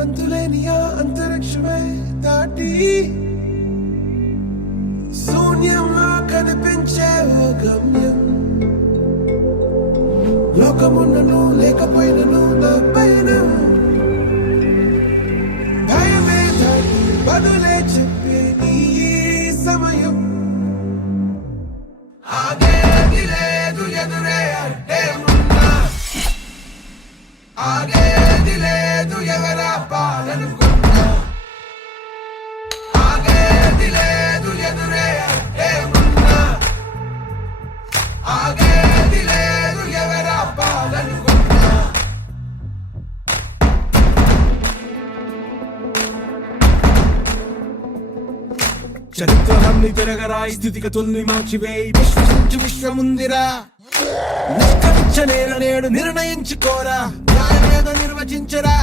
అంతులేని ఆ అంతరిక్షమే దాటి శూన్యంలో కనిపించే ఓ గమ్యం. లోకమున్నను లేకపోయినను నా పైన భయమే దాటి బదులే చెప్పే నీ సమయం. ఆగేది లేదు ఎదురే అంటే ఉన్నా, ఆగేది లేదు ఎవరా పాలనుకున్నా, ఆగేది లేదు ఎదురే అంటే ఉన్నా, ఆగేది లేదు ఎవరా పాలనుకున్నా. చరిత్రలన్నీ తిరగరాయి, స్థితిగతుల్ని మార్చివేయి, విశ్వసించు విశ్వముందిరా. నిష్కరించ నేల నేడు నిర్ణయించుకోరా, న్యాయమేదో నిర్వచించరా.